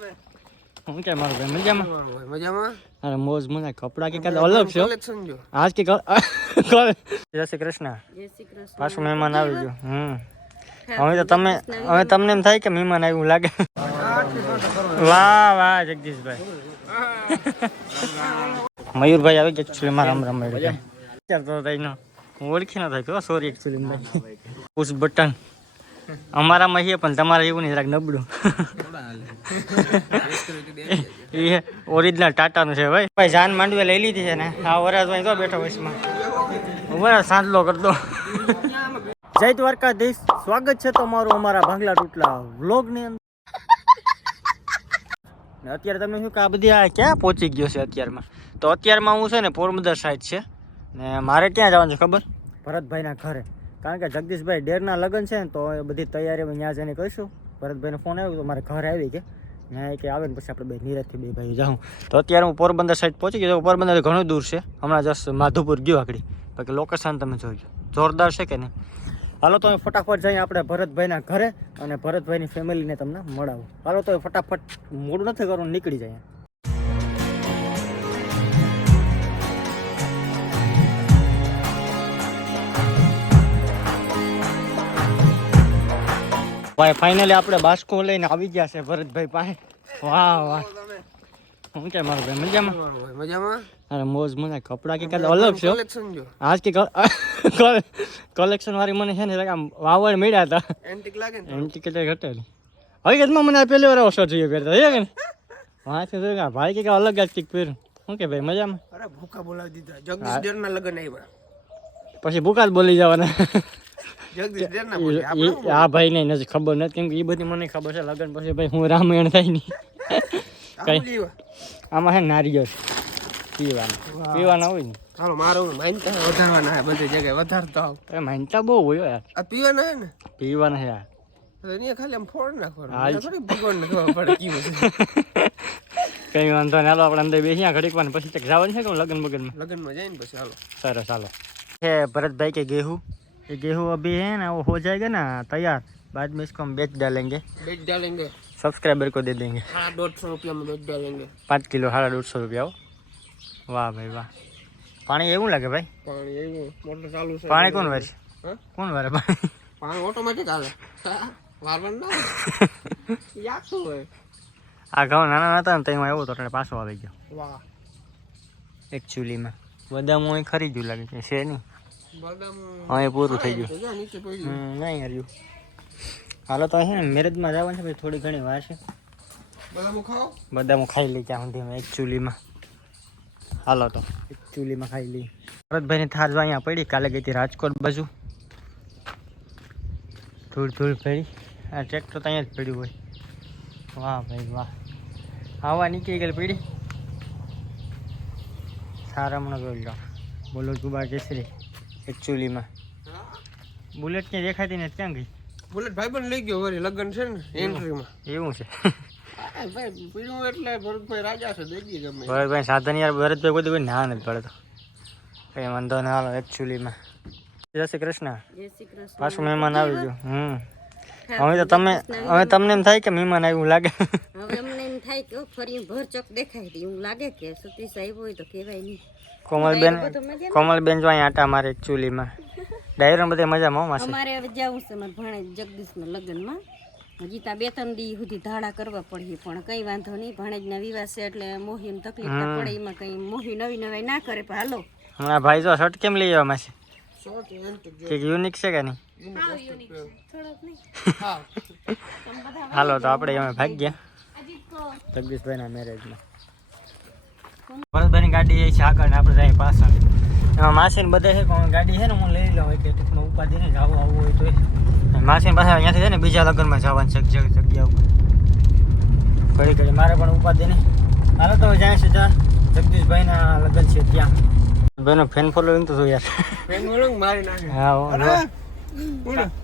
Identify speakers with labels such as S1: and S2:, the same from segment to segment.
S1: હું કે મારો ભાઈ? મજામાં?
S2: મજામાં?
S1: અરે મોજ મને કપડા કે કાંઈ અલગ છે? હો.
S2: કલેક્શન જો.
S1: આજ કે જય શ્રી કૃષ્ણ.
S3: જય શ્રી કૃષ્ણ.
S1: પાછું મહેમાન આવી ગયો હમ. હવે તો તમે હવે તમને એમ થાય કે મહેમાન આવ્યું લાગે. વાહ વાહ જગદીશભાઈ. મયુરભાઈ આવી ગયા એકચ્યુઅલી મારા રામ રામ મળી ગયા. અત્યારે તો તઈનો હું ઓળખી ન થાય કે સોરી એકચ્યુઅલી ભાઈ. Push button. અમારામાં છે પણ તમારે એવું નહીં જરાક નબળું. એ ઓરિજિનલ ટાટાનું છે ભાઈ. ભાઈ જાન માંડવે લઈ લીધી છે ને. આ વરાજભાઈ તો બેઠો વચમાં વરાજ સાંજલો કરતો જય દ્વારકાધીશ. સ્વાગત છે તમારું અમારા ભાંગલા તૂટલા વ્લોગની અંદર. ને અત્યારે તમે શું કે આ બધી આ ક્યાં પહોંચી ગયો છે અત્યારમાં? તો અત્યારમાં હું છે ને પોરબંદર સાઈડ છે. ને મારે ક્યાં જવાનું છે ખબર? ભરતભાઈના ઘરે. કારણ કે જગદીશભાઈ ડેરના લગ્ન છે ને, તો એ બધી તૈયારી અમે ત્યાં જઈને કરીશું. ભરતભાઈનો ફોન આવ્યો તો મારે ઘરે આવી ગયા. ત્યાં કે આવે ને પછી આપણે બે નીરજથી બે ભાઈ જાઉં. તો અત્યારે હું પોરબંદર સાઈડ પહોંચી ગયો પોરબંદર ઘણું દૂર છે. હમણાં જસ્ટ માધુપુર ગયો આગળ. બાકી લોકેશન તમે જોઈ જોરદાર છે કે નહીં? હાલો, તો ફટાફટ જઈએ આપણે ભરતભાઈના ઘરે અને ભરતભાઈની ફેમિલીને તમને મળાવું. હાલો, તો ફટાફટ મોડું નથી કરવાનું નીકળી જાય ભાઈ ફાઇનલી આપણે બાસ્કો લઈને આવી ગયા છે ભરતભાઈ પાસે. વાહ વાહ. શું કે મારો ભાઈ મજામાં?
S2: મજામાં?
S1: અરે મોજ મને કપડા કે કાંઈ અલગ છે. આજ કે કલેક્શન વાળી મને છે ને આમ વાવડ મળ્યા હતા.
S2: એન્ટિક લાગે ને
S1: એમ ટિકિટ ઘટેલી. હકીકતમાં મને પેલી પહેલી વાર ઓછો જોઈએ પહેરતા છે કે વાંચે તો ભાઈ કે અલગ જ કંઈક પહેરું શું કે ભાઈ મજામાં?
S2: અરે ભૂખા બોલાવી દીધા. જગદીશ ડેર ના લગન આવ્યા.
S1: પછી ભૂકા જ બોલી જવાના. આ ભાઈ ને નથી ખબર નથી કેમ કે એ બધી મને ખબર છે લગન પછી ભાઈ હું રામાયણ થાય નહીં.
S2: કઈ
S1: આમાં છે નારિયેળ. પીવાનું. પીવાના હોય ને.
S2: ચાલો મારો માનતા વધારવાના બધી જગ્યાએ વધારતો આવ.
S1: માનતા બહુ હોય યાર.
S2: પીવાના
S1: પીવાના યાર.
S2: ખાલી
S1: વાંધો ને હાલો આપણે અંદર બેસી ઘડીક વાર પછી જવાનું છે કે લગ્ન બગન
S2: લગ્નમાં જઈને પછી હાલો.
S1: સરસ હાલો. હે ભરતભાઈ કે ગેહું? ये गेहूँ अभी है ना वो हो जाएगा ना तैयार। बाद में इसको हम बेच डालेंगे।
S2: बेच डालेंगे।
S1: सब्सक्राइबर को दे देंगे।
S2: डेढ़ सौ रुपया में बेच डालेंगे। पाँच किलो हाँ
S1: डेढ़ सौ रुपया
S2: हो।
S1: वाह भाई वाह।
S2: पानी यूँ लगे भाई? पानी यूँ कौन
S1: भर? हाँ? कौन भर तो तो पास हो गया। वाह। एक्चुअली में। बदाम
S2: खरीदू
S1: लगे नहीं? હા પૂરું થઈ ગયું. નહીં હર્યું હાલો તો છે ને મેરેજમાં જવાનું છે પછી થોડી ઘણી વાર છે.
S2: બદામું
S1: ખાઈ લઈ ત્યાં સુધી એક ચૂલીમાં. હાલો તો એક ચૂલીમાં ખાઈ લઈ ભરતભાઈની થાર જો અહીંયા પડી કાલે ગઈ હતી રાજકોટ બાજુ. ધૂળ ધૂળ પડી આ ટ્રેક્ટર તો અહીંયા જ પડ્યું હોય. વાહ ભાઈ વાહ. હવા નીકળી ગયેલી પડી. સારા હમણાં જોઈ લો. બોલો જુબા કેસરી. એક ચૂલીમાં બુલેટ ક્યાં દેખાતી ને ક્યાં ગઈ?
S2: બુલેટ ભાઈ પણ લઈ ગયો વળી લગન છે ને એન્ટ્રીમાં.
S1: એવું છે.
S2: પીડું એટલે ભરતભાઈ રાજા છે દઈ દઈએ ગમે.
S1: ભરતભાઈ સાધન યાર ભરતભાઈ કોઈ કોઈ ના નથી પડતો કઈ વાંધો ના હાલો એકચ્યુઅલીમાં જય શ્રી કૃષ્ણ.
S3: જય શ્રી કૃષ્ણ.
S1: પાછું મહેમાન આવી ગયું. હમ. હવે તો તમે હવે તમને એમ થાય કે મહેમાન આવ્યું લાગે.
S3: હવે અમને એમ થાય કે ફરી ભરચક દેખાય. એવું લાગે કે સતીશ આવ્યો હોય તો કહેવાય નહીં.
S1: કોમલબેન કોમલબેન જો અહીં આટા મારે ચૂલીમાં. ડાયરો બધે મજામાં હો માસી
S3: અમારે હવે જવું છે મારા ભાણે જગદીશના લગ્નમાં. હજી ત્યાં બે ત્રણ દી સુધી ધાડા કરવા પડીએ પણ કઈ વાંધો નહીં. ભાણેજના વિવાહ છે એટલે મોહીને તકલીફ ના પડે એમાં કઈ મોહી નવી નવાઈ ના કરે પણ હાલો.
S1: હમણાં ભાઈ જો શર્ટ કેમ લઈ આવ્યા માસી? કંઈક યુનિક છે કે નહીં?
S3: થોડોક નહીં.
S2: હા.
S1: હાલો તો આપણે અમે ભાગ્યા જગદીશભાઈના મેરેજમાં ભરતભાઈની ગાડી એ છે આગળ ને આપણે જાય પાછળ. એમાં માસીને બધે છે પણ ગાડી છે ને હું લઈ લઉં એટલે ટૂંકમાં ઉપાધિ નહીં જવું આવવું હોય તો માસીને પાસે અહીંયાથી છે ને બીજા લગ્નમાં જવાની જગ્યા ઉપર. ઘડી ઘડી મારે પણ ઉપાધિ નહીં હાલો તો જાય છે ત્યાં જગદીશભાઈના લગ્ન છે ત્યાં. ભાઈનો ફેન ફોલોઈંગ તો શું યાર
S2: પેન વળંગ મારી નાખે.
S1: હા
S2: અરે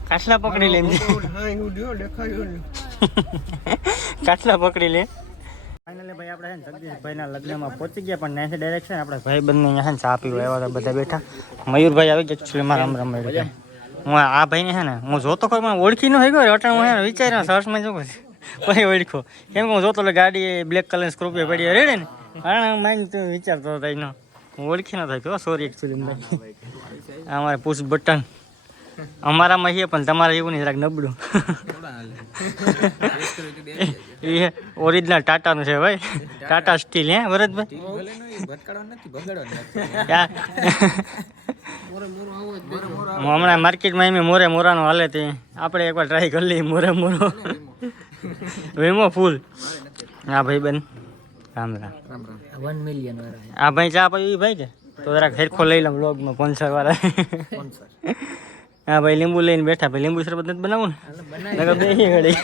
S1: કાટલા પકડી લે. એમ.
S2: હા એવું દ્યો, દેખાયું
S1: કાટલા પકડી લે. ફાઇનલી ભાઈ આપણે છે ને જગદીશભાઈના લગ્નમાં પહોંચી ગયા પણ ત્યાંથી ડાયરેક્ટ છે ને આપણે ભાઈ બંને અહીંયા ને ચા પીવા આવ્યા હતા બધા બેઠા. મયુરભાઈ આવી ગયા એકચ્યુઅલી મારા રામ રામ હું આ ભાઈને છે ને હું જોતો પણ ઓળખી ન હોય ગયો અટાણ હું વિચાર્યો સર્ચમાં જો પછી ઓળખો. કેમ કે હું જોતો એટલે ગાડી બ્લેક કલર સ્કોર્પિયો પડી રેડે ને? કારણ તો વિચારતો હતો એનો. હું ઓળખી ન થાય. સોરી એકચ્યુઅલી અમારે પુશ બટન. અમારામાં છે પણ તમારે એવું નહીં જરાક નબળું. એ ઓરિજિનલ ટાટાનું છે ભાઈ. ટાટા સ્ટીલ હે ભરતભાઈ હું હમણાં માર્કેટમાં એમ મોરે મોરાનો હાલે તે. આપણે એકવાર ટ્રાય કરી લઈએ મોરે મોરો. વીમો ફૂલ. હા ભાઈ બેન. રામ રામ
S2: વન મિલિયન વાળા
S1: આ ભાઈ ચા પાઈ ભાઈ છે તો જરાક હેરખો લઈ લઉં લોગમાં પોન્સર વાળા હા ભાઈ લીંબુ લઈને બેઠા ભાઈ લીંબુ શરબત નથી બનાવું ને બે ઘડી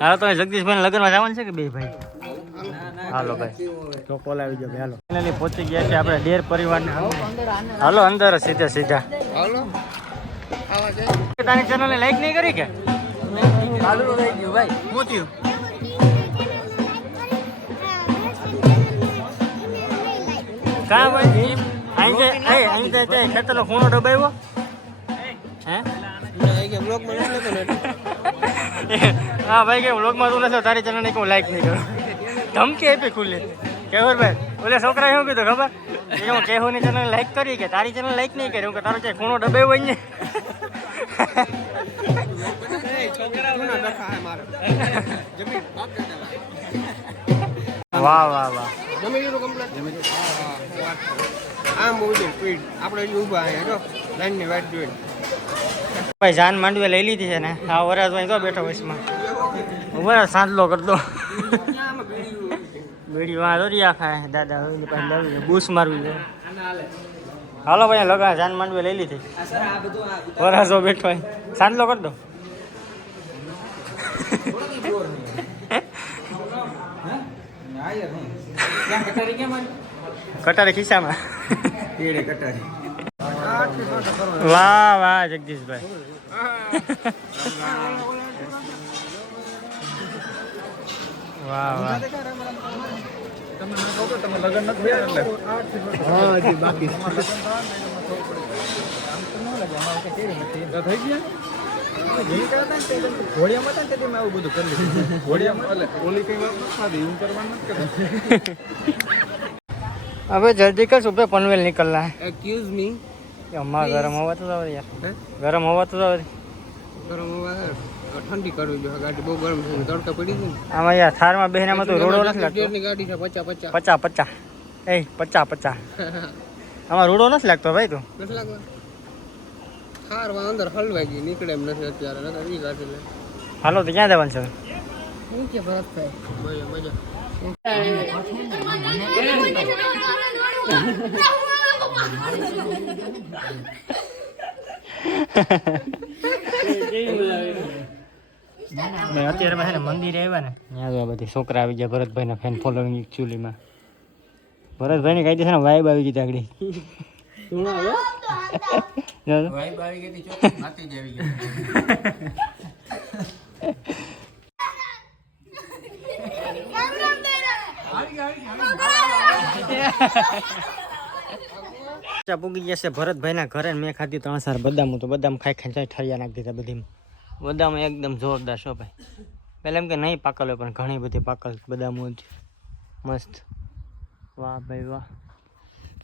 S1: હાલો તમે જગદીશભાઈ લગ્નમાં જવાનું છે કે બે ભાઈ હાલો ભાઈ તો કોલ આવી ભાઈ હાલો ફાઇનલી પહોંચી ગયા છે આપણે ડેર પરિવારને હાલો અંદર સીધા સીધા
S2: હાલો
S1: તારી ચેનલને લાઈક નહીં કરી કે
S2: ચાલુ રહી ગયું ભાઈ
S1: પહોંચ્યું કા ભાઈ અહીં તે અહીં અહીં તે તે ખેતરનો ખૂણો ડબાવ્યો હે? હા ભાઈ કે વ્લોગમાં તું નથી તારી ચેનલને હું લાઈક નહીં કરું. ધમકી આપી ખુલ્લી. કેવર ભાઈ ઓલે છોકરા શું કીધું ખબર? કે હું કેહુની ચેનલ લાઈક કરી કે તારી ચેનલ લાઈક નહીં કરી? હું કે તારો ક્યાંય ખૂણો ડબાવ્યો હોય ને વાહ વાહ વાહ.
S2: આમ બહુ છે આપણે ઊભા અહીંયા જો. લાઈનની
S1: ભાઈ જાન માંડવે લઈ લીધી છે ને. આ વરાજ ભાઈ તો બેઠો વસમાં વરાજ સાંજલો કરતો બીડી વાં દોરિયા ખાય. દાદા હવે પાસે લાવી બૂસ મારવી છે. હાલો ભાઈ લગા જાન માંડવે લઈ લીધી. વરાજો બેઠો હોય. સાંજલો કરી દો. કટારી ખિસ્સામાં? વાહ વાહ જગદીશભાઈ. વાહ વાહ.
S2: હા હજી બાકી
S1: એવું જલ્દી કર સુબહ પનવેલ નીકળના
S2: એક્યુઝ મી
S1: है अम्मा गरम हवा तो जाओ यार
S2: હે
S1: गरम हवा तो जाओ
S2: ગરમ હવા હે. ઠંડી કરવી જોઈએ ગાડી બહુ ગરમ છે તડકા પડી છે ને
S1: આમાં યાર થારમાં બેહનામાં તો રોડો નથી લાગતો
S2: ગેરની ગાડી છે પચા પચા
S1: પચા પચા એ પચા પચા આમાં રોડો નથી લાગતો ભાઈ તું
S2: નથી લાગવા ખારવા અંદર હલવાઈ ગઈ નીકળે એમ નથી અત્યારે નકર ઈ ગાડી લે
S1: હાલો તો ક્યાં જવાનું છે
S2: શું કે મજા મજા
S1: મેં અત્યારે છે ને મંદિરે આવ્યા ને ત્યાં જો આ બધી છોકરા આવી ગયા ભરતભાઈના ફેન ફોલોઈંગ એકચ્યુઅલીમાં ભરતભાઈની કાંઈ છે ને વાઈબ આવી ગઈ આગળ ચા પૂગી જશે ભરતભાઈના ઘરે મેં ખાધી ત્રણ સાર બદામ. તો બદામ ખાઈ ખાઈ જાય ઠરિયા નાખી દીધા બધી બદામ એકદમ જોરદાર છો ભાઈ. પહેલાં એમ કે નહીં પાકલ હોય, પણ ઘણી બધી પાકલ બદામો મસ્ત. વાહ ભાઈ વાહ.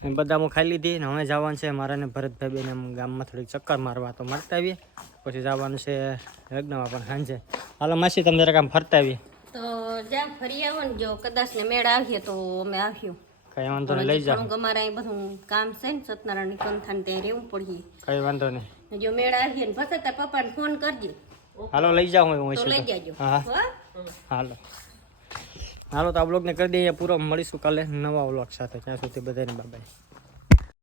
S1: એમ બદામો ખાઈ લીધી ને હવે જવાનું છે મારા ને ભરતભાઈ બેને એમ ગામમાં થોડીક ચક્કર મારવા તો મારતા આવીએ. પછી જવાનું છે લગ્નમાં પણ સાંજે. હાલો માસી, તમે જરાક આમ ફરતા આવીએ.
S3: તો જ્યાં ફરી આવો ને જો કદાચ ને મેળ આવીએ તો અમે આવ્યું
S1: કઈ વાંધો નહીં લઈ જાઓ
S3: અમારે અહીં બધું કામ છે ને સત્યનારાયણ કંથાને ત્યાં રહેવું પડીએ
S1: કઈ વાંધો નહીં.
S3: જો મેળ આવીએ ને પછી તાર પપ્પાને ફોન કરજે.
S1: હાલો લઈ જાઓ હું
S3: તો લઈ જાજો. હા
S1: હાલો. હાલો તો આ બ્લોગને કરી દઈએ પૂરો મળીશું કાલે નવા બ્લોગ સાથે. ત્યાં સુધી બધાને બાય